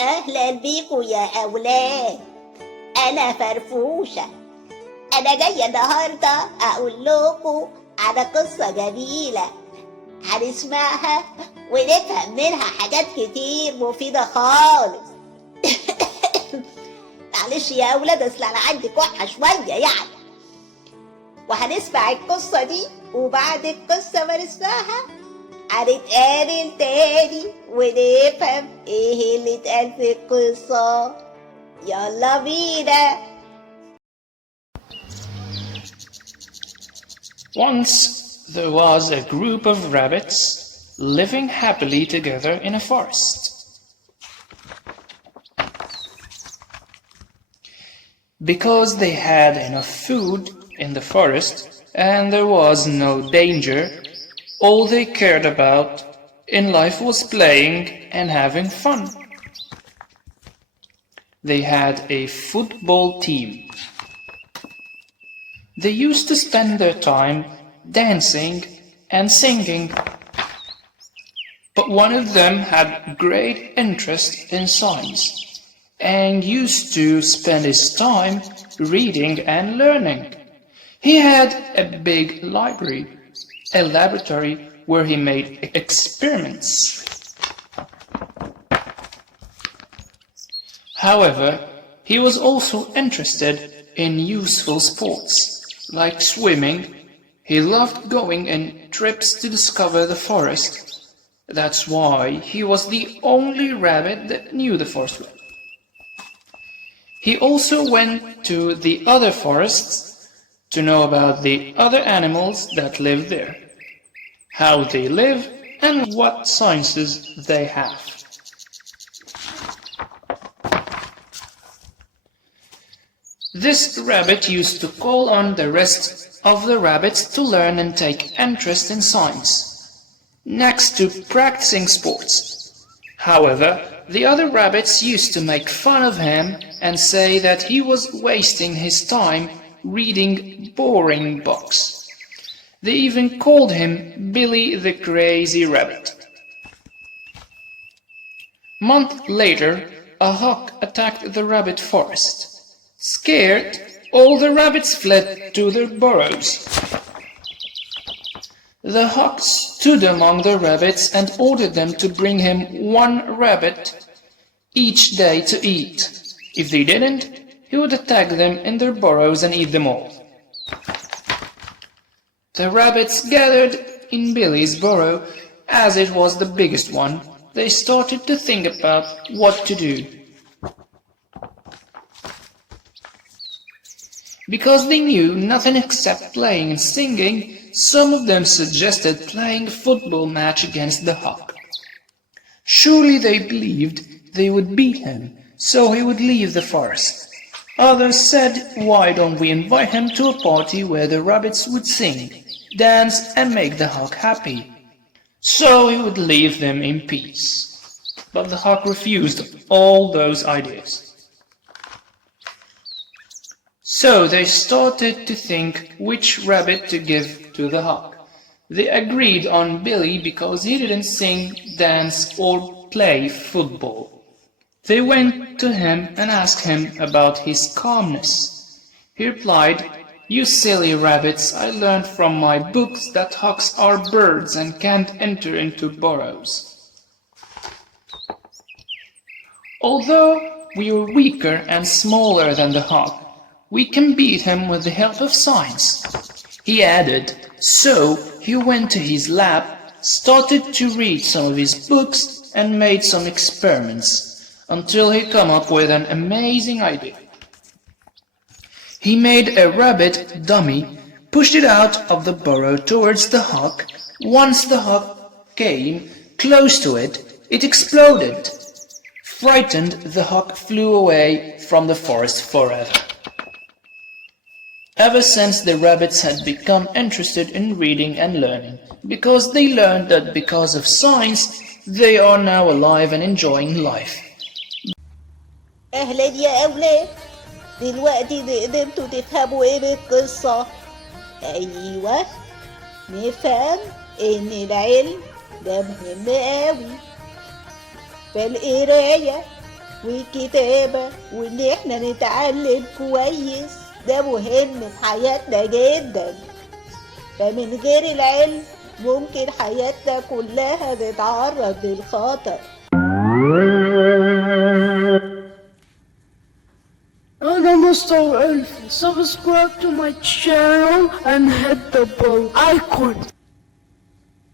أهلا بيكم يا أولاد. أنا فرفوشة. أنا جاية النهاردة أقول لكم على قصة جميلة هنسمعها ونفهم منها حاجات كتير مفيدة خالص. معلش يا أولاد، أصل أنا عندي كحة شوية يعني. وهنسمع القصة دي، وبعد القصة ما نسمعها هنتقابل تاني ونفهم ايه اللي اتقال في القصة. يلا بينا. Once there was a group of rabbits living happily together in a forest. Because they had enough food in the forest and there was no danger, all they cared about in life was playing and having fun. They had a football team. They used to spend their time dancing and singing. But one of them had great interest in science and used to spend his time reading and learning. He had a big library, a laboratory where he made experiments. However, he was also interested in useful sports, like swimming. He loved going on trips to discover the forest. That's why he was the only rabbit that knew the forest well. He also went to the other forests to know about the other animals that live there, how they live, and what sciences they have. This rabbit used to call on the rest of the rabbits to learn and take interest in science, next to practicing sports. However, the other rabbits used to make fun of him and say that he was wasting his time reading boring books. They even called him Billy the Crazy Rabbit. A month later, a hawk attacked the rabbit forest. Scared, all the rabbits fled to their burrows. The hawk stood among the rabbits and ordered them to bring him one rabbit each day to eat. If they didn't, he would attack them in their burrows and eat them all. The rabbits gathered in Billy's burrow, as it was the biggest one. They started to think about what to do. Because they knew nothing except playing and singing, some of them suggested playing a football match against the hawk. Surely they believed they would beat him, so he would leave the forest. Others said, why don't we invite him to a party where the rabbits would sing, dance and make the hawk happy, so he would leave them in peace. But the hawk refused all those ideas. So they started to think which rabbit to give to the hawk. They agreed on Billy because he didn't sing, dance or play football. They went to him and asked him about his calmness. He replied, "You silly rabbits, I learned from my books that hawks are birds and can't enter into burrows. Although we are weaker and smaller than the hawk, we can beat him with the help of science." He added, so he went to his lab, started to read some of his books and made some experiments until he came up with an amazing idea. He made a rabbit dummy, pushed it out of the burrow towards the hawk. Once the hawk came close to it, it exploded. Frightened, the hawk flew away from the forest forever. Ever since, the rabbits had become interested in reading and learning, because they learned that because of science, they are now alive and enjoying life. أهلا يا أولاد. دلوقتي قدرتوا تفهموا إيه بالقصة؟ أيوة، نفهم إن العلم ده مهم قوي، فالقراية والكتابة وإن إحنا نتعلم كويس ده مهم في حياتنا جدا. فمن غير العلم ممكن حياتنا كلها تتعرض للخطر. أنا مستر ألف. Subscribe to my channel and hit the bell icon.